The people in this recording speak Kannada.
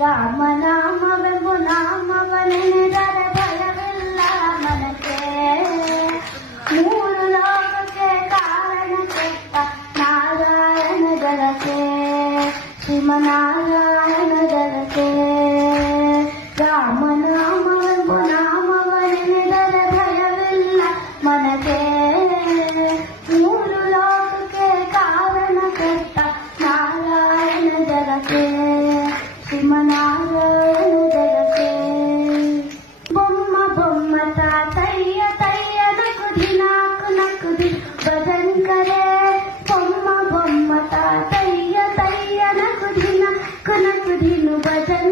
ರಾಮನಾಮವೆಂಬು ನಾಮವನೆನೆದರೆ ಭಯವಿಲ್ಲ ಮನಕ್ಕೆ. ಮೂರು ಲೋಕಕ್ಕೆ ಕಾರಣ ಕೆಟ್ಟ ನಾರಾಯಣ ಜಗಕ್ಕೆ, ಶ್ರೀಮನಾರಾಯಣ ಜಗಕ್ಕೆ. ರಾಮನಾಮವೆಂಬು ನಾಮವನೆನೆದರೆ ಭಯವಿಲ್ಲ ಮನಕ್ಕೆ. ಮೂರು ಲೋಕಕ್ಕೆ ಕಾರಣ ಕೆಟ್ಟ ನಾರಾಯಣ ಜಗಕ್ಕೆ, ಶ್ರೀಮನಾರಾಯಣ ಜಗಕ್ಕೆ. ಬೊಮ್ಮ ಬೊಮ್ಮ ತಾತಯ್ಯ ತಯ್ಯ ನಕುದಿ ನಾಕು ನಕುದಿ ಭಜನ್ ಕರೆ. ಬೊಮ್ಮ ಬೊಮ್ಮ ತಾತಯ್ಯ ತಯ್ಯ ನಕುದಿ ನಾಕು ನಕುದಿನು ಭಜನ್